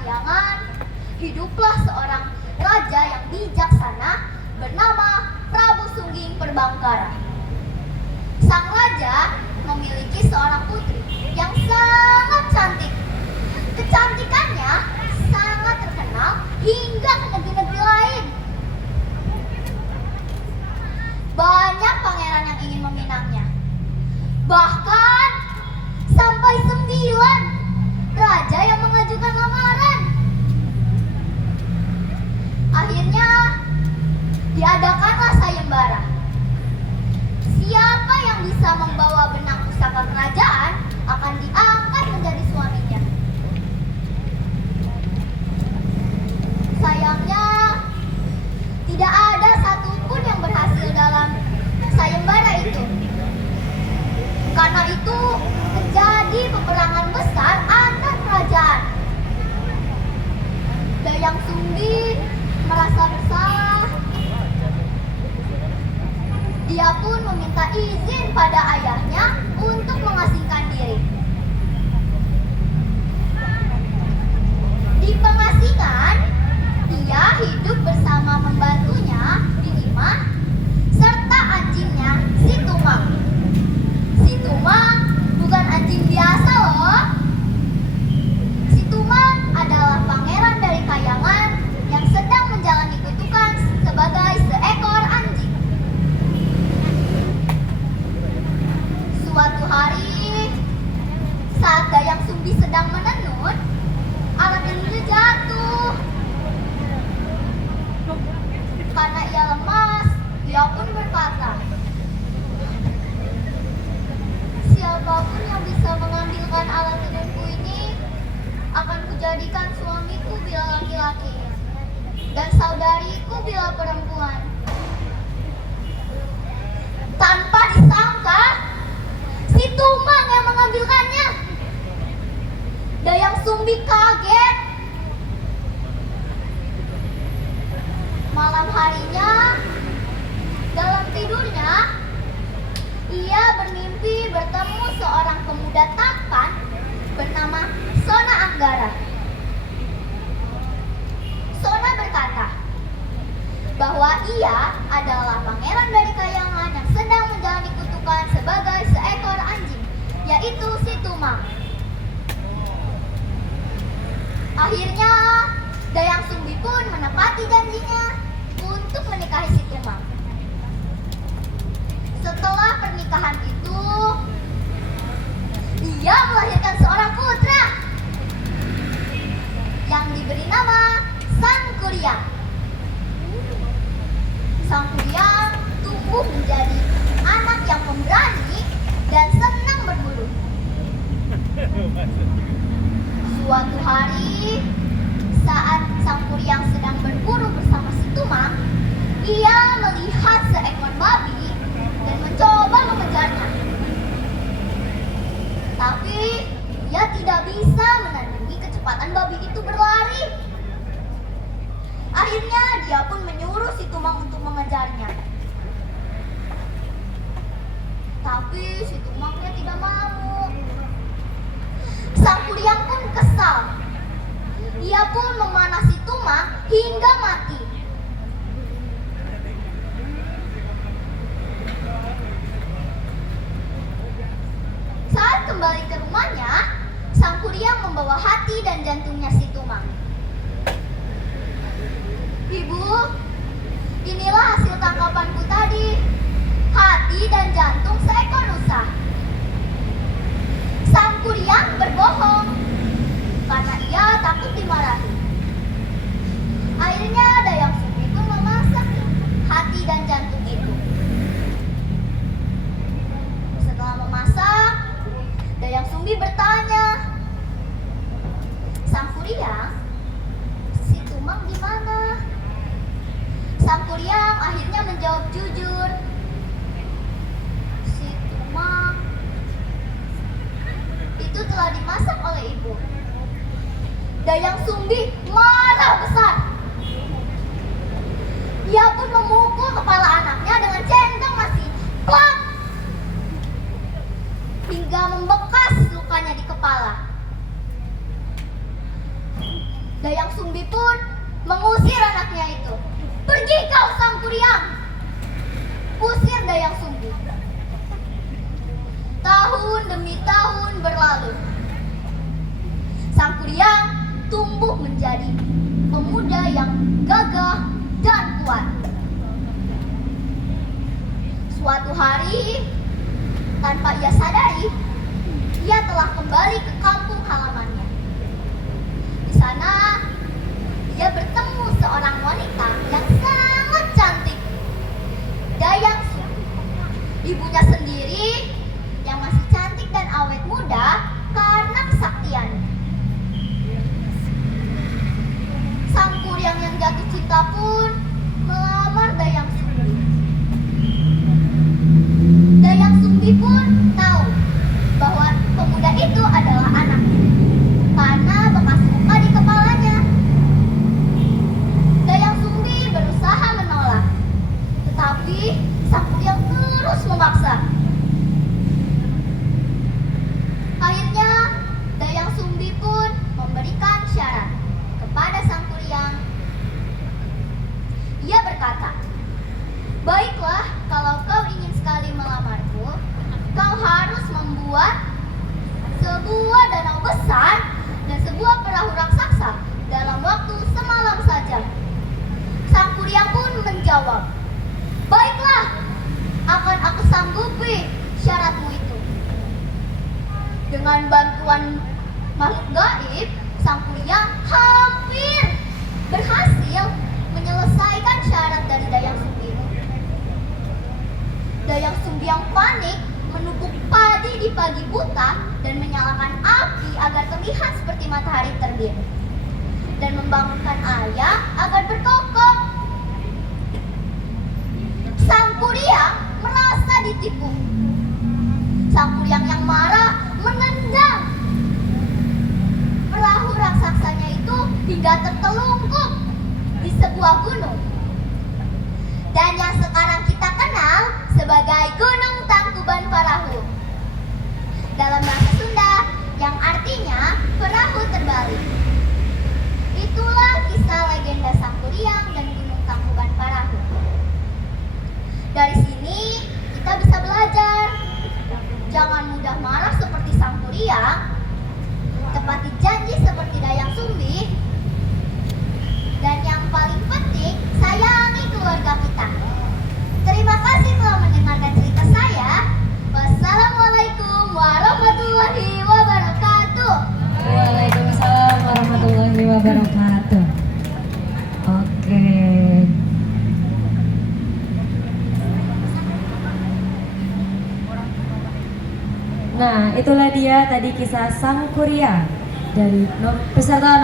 kahyangan, hiduplah seorang raja yang bijaksana bernama Prabu Sungging Perbangkara. Sang raja memiliki seorang putri yang sangat cantik. Kecantikannya sangat terkenal hingga ke negeri-negeri lain. Banyak pangeran yang ingin meminangnya. Bahkan sampai 9 raja yang mengajukan lamaran. Akhirnya diadakanlah sayembara. Siapa yang bisa membawa benang pusaka kerajaan akan diangkat menjadi suaminya. Sayangnya tidak ada satupun yang berhasil dalam sayembara itu. Karena itu terjadi peperangan besar antar kerajaan. Dayang Sumbi merasa bersalah. Dia pun meminta izin pada ayahnya untuk mengasingkan diri. Di pengasingan, dia hidup bersama membantunya Dinimah serta anjingnya si Tumang. Si Tumang bukan anjing biasa loh. Si Tumang adalah pangeran dari Kahyangan yang sedang menjalani kutukan sebagai seekor anjing. Suatu hari, saat Dayang Sumbi sedang menenun, alat tenunnya jatuh. Karena ia lemas, dia pun berkata, "Siapapun yang bisa mengambilkan alat tenunku ini akan kujadikan suamiku bila laki-laki dan saudariku bila perempuan." Tanpa disangka, si Tumang yang mengambilkannya. Dayang Sumbi kaget. Malam harinya, dalam tidurnya, ia bermimpi bertemu seorang pemuda tampan bernama Sona Anggara. Sona berkata bahwa ia adalah pangeran dari Kahyangan yang sedang menjalani kutukan sebagai seekor anjing, yaitu si Tumang. Akhirnya, Dayang Sumbi pun menepati janjinya untuk menikahi si Tumang. Setelah pernikahan itu, ia melahirkan seorang putra yang diberi nama Sangkuriang. Sangkuriang tumbuh menjadi anak yang pemberani dan senang berburu. Suatu hari, saat Sangkuriang sedang berburu bersama si Tumang, ia melihat seekor babi dan mencoba mengejarnya. Tapi ia tidak bisa menandingi kecepatan babi itu berlari. Akhirnya dia pun menyuruh si Tumang untuk mengejarnya. Tapi si Tumangnya tidak mau. Sangkuriang pun kesal. Ia pun memanah si Tumang hingga mati. Saat kembali ke rumahnya, Sangkuriang membawa hati dan jantungnya si Tumang. "Ibu, inilah hasil tangkapanku tadi. Hati dan jantung seekor rusa." Sangkuriang berbohong karena ia takut dimarahi. Akhirnya Dayang Sumbi pun memasak hati dan jantung itu. Setelah memasak, Dayang Sumbi bertanya, "Sangkuriang, si Tumang di mana?" Sangkuriang akhirnya menjawab jujur, "Si Tumang itu telah dimasak oleh ibu." Dayang Sumbi marah besar. Ia pun memukul kepala anaknya dengan centong nasi, plak, hingga membekas lukanya di kepala. Dayang Sumbi pun mengusir anaknya itu. "Pergi kau, Sangkuriang!" Usir Dayang Sumbi. Tahun demi tahun berlalu. Sangkuriang tumbuh menjadi pemuda yang gagah dan kuat. Suatu hari, tanpa ia sadari, ia telah kembali ke kampung halamannya. Di sana, ia bertemu seorang wanita yang sangat cantik, Dayang Sumbi. Ibunya sendiri yang masih cantik dan awet muda karena kesaktiannya. Sangkuriang yang jatuh cinta pun melamar Dayang Sumbi. Dayang Sumbi pun tahu bahwa pemuda itu adalah anaknya karena bekas luka di kepalanya. Dayang Sumbi berusaha menolak, tetapi Sangkuriang terus memaksa. Akhirnya Dayang Sumbi pun memberikan syarat kepada Sangkuriang. Ia berkata, "Baiklah, kalau kau ingin sekali melamarku, kau harus membuat sebuah danau besar dan sebuah perahu raksasa dalam waktu semalam saja." Sangkuriang pun menjawab, "Baiklah, akan aku sanggupi syaratmu itu." Dengan bantuan makhluk gaib, Sangkuriang hampir berhasil menyelesaikan syarat dari Dayang Sumbi. Dayang Sumbi yang panik menumbuk padi di pagi buta dan menyalakan api agar terlihat seperti matahari terbit, dan membangunkan ayah agar berkokok. Sangkuriang merasa ditipu. Sangkuriang yang marah menendang perahu raksasanya itu hingga tertelungkup di sebuah gunung, dan yang sekarang kita kenal sebagai Gunung Tangkuban Parahu dalam bahasa Sunda, yang artinya perahu terbalik. Itulah kisah legenda Sangkuriang dan Gunung Tangkuban Parahu. Dari sini kita bisa belajar, jangan mudah marah seperti Sangkuriang, tepati janji seperti Dayang Sumbi, dan yang paling penting, sayangi keluarga kita. Terima kasih telah mendengarkan cerita saya. Wassalamualaikum warahmatullahi wabarakatuh. Waalaikumsalam warahmatullahi wabarakatuh. Oke. Nah, itulah dia tadi kisah Sangkuriang dari peserta